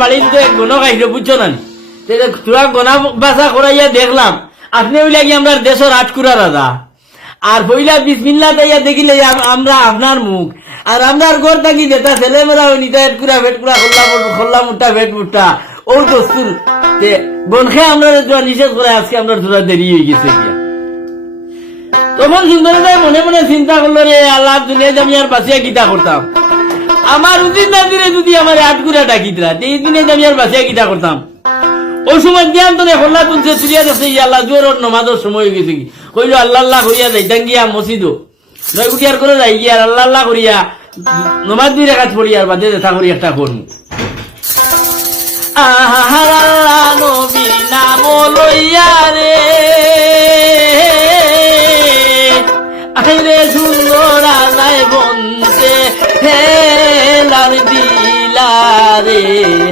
বাড়ির তো এক গণ খাইল বুঝছো না তোরা গনা বাসা করাইয়া দেখলাম আপনি ওই লাগি আমরা দেশের আটকুরা রাজা আর পইলা বিসমিল্লা তাইয়া দেখিলে আমরা আপনার মুখ আর আমরা ঘর থাকি যেটা ছেলেমেয়েরা ওই নিতা এটকুরা ভেটকুরা খোল্লা মুটা ভেট মুটা ও দস্তুর বনখে আমরা নিষেধ করে আজকে আমরা তোরা দেরি হয়ে গেছে গিয়া তখন সুন্দর মনে মনে চিন্তা করলো রে আল্লাহ দুনিয়া আমি আর বাঁচিয়া গীতা করতাম আমার উচিত না দিনে যদি আমার আটকুরা ডাকিতরা এই দিনে আমি আর বাঁচিয়া গীতা করতাম ওই সময় জ্ঞান তো হল্লা তুলছে তুলিয়া যাচ্ছে আল্লাহ জোর নমাজের সময় হয়ে গেছে কইলো আল্লাহ আল্লাহ করিয়া যাইতাম গিয়া মসজিদও নয় উঠিয়ার করে যাই গিয়া আল্লাহ আল্লাহ করিয়া নমাজ দুই রেখাত পড়ি আর বাদে দেখা করি একটা করবো আহার আল্লাহ নবী নাম লইয়া রে আইরে সুন্দর আলাই বন্ধে হেলার দিলা রে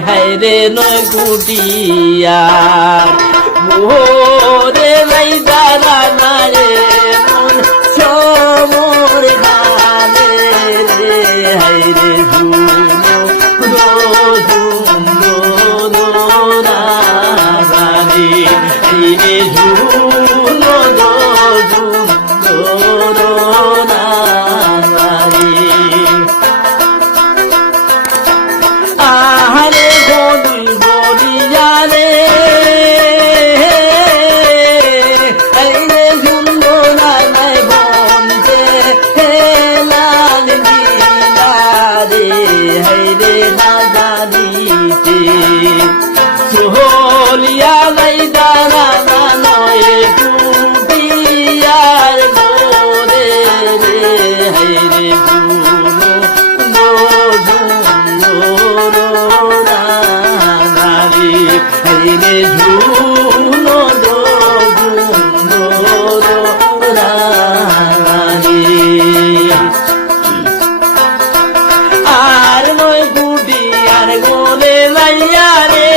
হাইরে নয় কুটিয়ার মোরে নাই দাঁড়া না রে মন সমর গানে রে হাইরে সোহলিয়া নাই দানা নয় কুটিয়ার গোরে রে হাইরে ঝুনো নারী হাইরে ঝুনো নারী আর নয় কুটিয়ার গোলে লাইয়া রে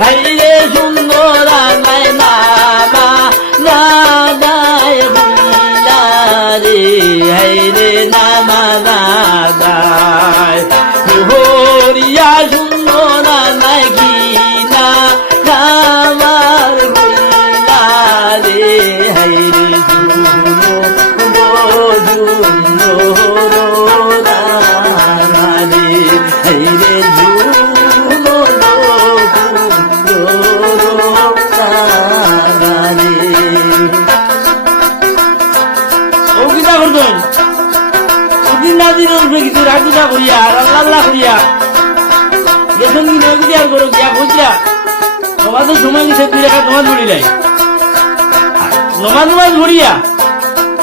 হাইরে সুন্দর নাই নামা না দায় হইলা রে হাইরে নামা না দায় হরিয়া সুন্দর নাই গিনা নামার হইলা রে হাইরে রাগুদা করিয়া আর আল্লাহ করিয়া গেছেন কি নয় আর করো গিয়া বুঝলা নমাজের সময় গেছে দুই রেখা নমাজ পড়িলাই নমাজ পড়িয়া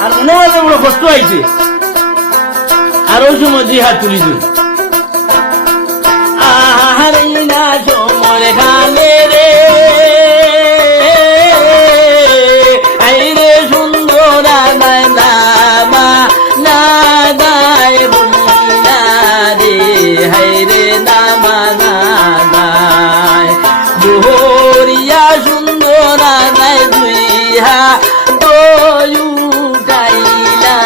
আর মনে হয় বড় কষ্ট আইছে আর ওই সময় দুই হাত তুলি দিল আহার না সময় খানে রে আইরে সুন্দর নামা না দায় হাইরে নামা না দায় বহরিয়া সুন্দর নাই দুইহা দয়ু গাইলা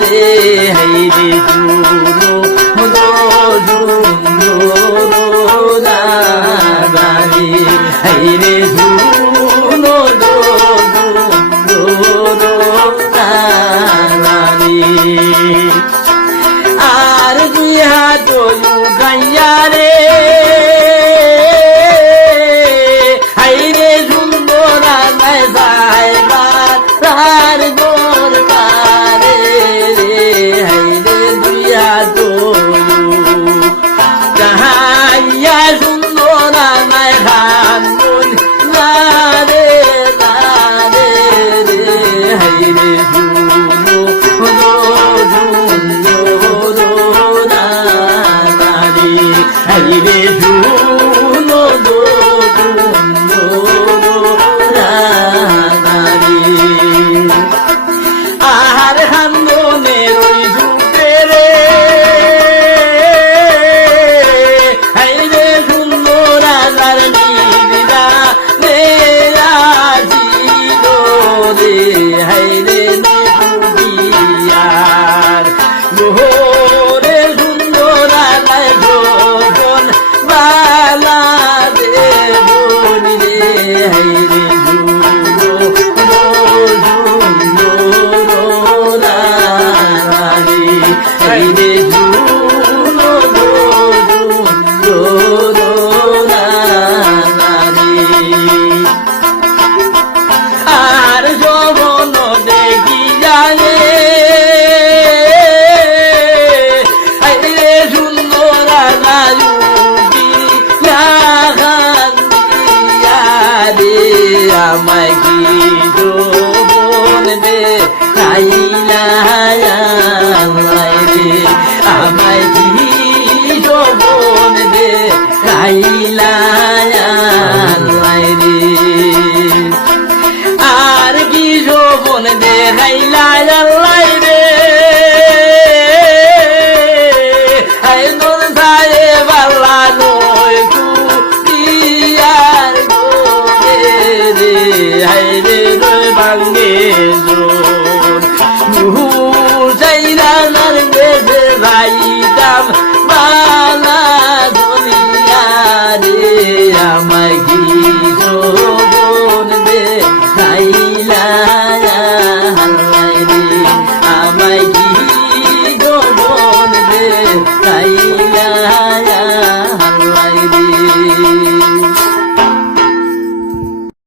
রে হাইরে হাইরে আর দুই হাত গাইয়া রে হাইরে সুন্দর নাই যাইবার দরবারে রে হাইরে দুই হাত গাইয়া সুন্দর নাই খান না রে রে হাইরে হাইরে ঝুনো আহার হান্দনের ওই ঝুঁকে রে হাইরে সুন্দর রাজার নিরা রে রাজিল রে হাইরে নিয়ার মোহরে সুন্দর রাজার আমায় কি যৌবন দে খাইলা রে আমায় কি যৌবন দে খাইলা রে আর কি যৌবন দে খাইলা রে আইনুন সায়ে বালা নয় কুটিয়ার গোরে রে হাইরে নয় ভাঙ্গে জোন হুসাইনা নার বেদে ভাইতাম বালা দুনিয়া রে আমায়